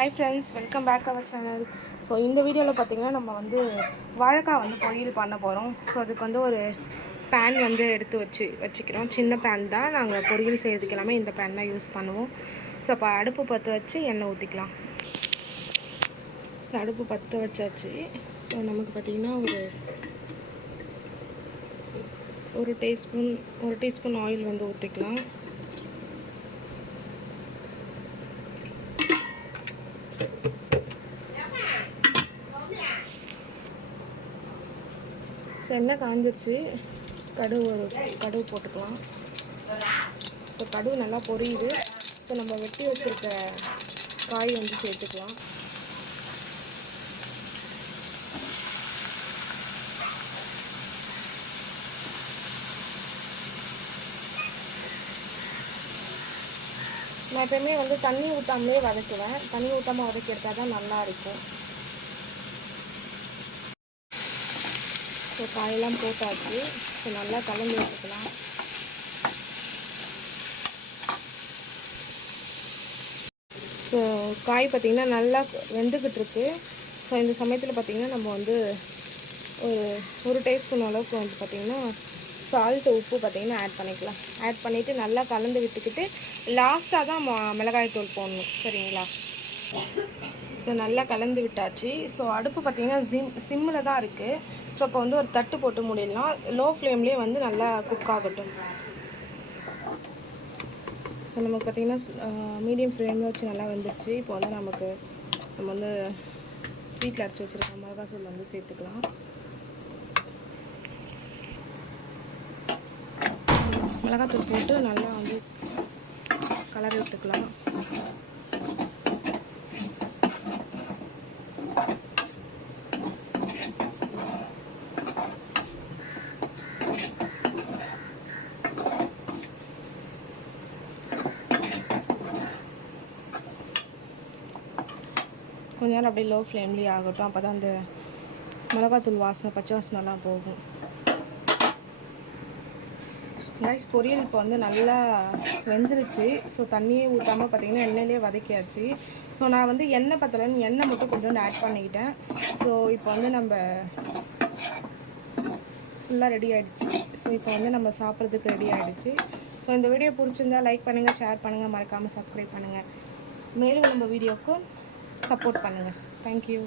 Hi friends welcome back our channel so இந்த வீடியோவில் பார்த்தீங்கன்னா நம்ம வந்து வாழைக்காய் வந்து பொரியல் பண்ண போகிறோம் ஸோ அதுக்கு வந்து ஒரு பேன் வந்து எடுத்து வச்சு வச்சுக்கிறோம். சின்ன பேன் தான். நாங்கள் பொரியல் செய்கிறதுக்கு எல்லாமே இந்த பேன் தான் யூஸ் பண்ணுவோம். ஸோ அப்போ அடுப்பு பற்ற வச்சு எண்ணெய் ஊற்றிக்கலாம் ஸோ அடுப்பு பற்ற வச்சாச்சு. ஸோ நமக்கு பார்த்திங்கன்னா ஒரு ஒரு டீஸ்பூன் ஒரு டீஸ்பூன் ஆயில் வந்து ஊற்றிக்கலாம் ஸோ எண்ணெய் காஞ்சிருச்சு. கடுகு ஒரு கடுகு போட்டுக்கலாம். ஸோ கடுகு நல்லா பொரியுது. ஸோ நம்ம வெட்டி வச்சுருக்க காய் வந்து சேர்த்துக்கலாம். நான் எப்பயுமே வந்து தண்ணி ஊற்றாமலே வதக்குவேன். தண்ணி ஊற்றாமல் வதக்கி எடுத்தால் தான் நல்லா இருக்கும். ஸோ காயெல்லாம் போட்டாச்சு. ஸோ நல்லா கலந்து வச்சுக்கலாம் ஸோ காய் பார்த்திங்கன்னா நல்லா வெந்துக்கிட்டு இருக்கு. ஸோ இந்த சமயத்தில் பார்த்திங்கன்னா நம்ம வந்து ஒரு ஒரு டேஸ்பூன் அளவுக்கு வந்து பார்த்திங்கன்னா சால்ட்டு உப்பு பார்த்திங்கன்னா ஆட் பண்ணிக்கலாம். ஆட் பண்ணிவிட்டு நல்லா கலந்து விட்டுக்கிட்டு லாஸ்ட்டாக தான் ம- மிளகாய் தூள் போடணும். சரிங்களா? ஸோ நல்லா கலந்து விட்டாச்சு. ஸோ அடுப்பு பார்த்திங்கன்னா சிம் சிம்மில் தான் இருக்குது ஸோ அப்போ வந்து ஒரு தட்டு போட்டு மூடிடலாம். லோ ஃப்ளேம்லேயே வந்து நல்லா குக் ஆகட்டும். ஸோ நமக்கு பார்த்திங்கன்னா மீடியம் ஃப்ளேமில் வச்சு நல்லா வந்துடுச்சு இப்போ வந்து நமக்கு நம்ம வந்து வீட்டில் அரைச்சி வச்சுருக்க மிளகாத்தூள் வந்து சேர்த்துக்கலாம். மிளகாத்தூள் போட்டு நல்லா வந்து கலரி விட்டுக்கலாம். கொஞ்ச நேரம் அப்படியே லோ ஃப்ளேம்லேயே ஆகட்டும். அப்போ தான் அந்த மிளகாத்தூள் வாசனை பச்சை வாசனைலாம் போகும். கைஸ் பொரியல் இப்போ வந்து நல்லா வெந்துருச்சு. ஸோ தண்ணியே ஊற்றாமல் பார்த்தீங்கன்னா எண்ணெயிலே வதக்கியாச்சு. ஸோ நான் வந்து எண்ணெய் பத்தலைன்னு எண்ணெய் மட்டும் கொஞ்சோண்டு ஆட் பண்ணிக்கிட்டேன். ஸோ இப்போ வந்து நம்ம ஃபுல்லாக ரெடி ஆகிடுச்சு ஸோ இப்போ வந்து நம்ம சாப்பிட்றதுக்கு ரெடி ஆகிடுச்சு ஸோ இந்த வீடியோ பிடிச்சிருந்தா லைக் பண்ணுங்கள் ஷேர் பண்ணுங்கள் மறக்காமல் சப்ஸ்கிரைப் பண்ணுங்கள் மேலும் நம்ம வீடியோவுக்கு சப்போர்ட் பண்ணுங்கள் தேங்க்யூ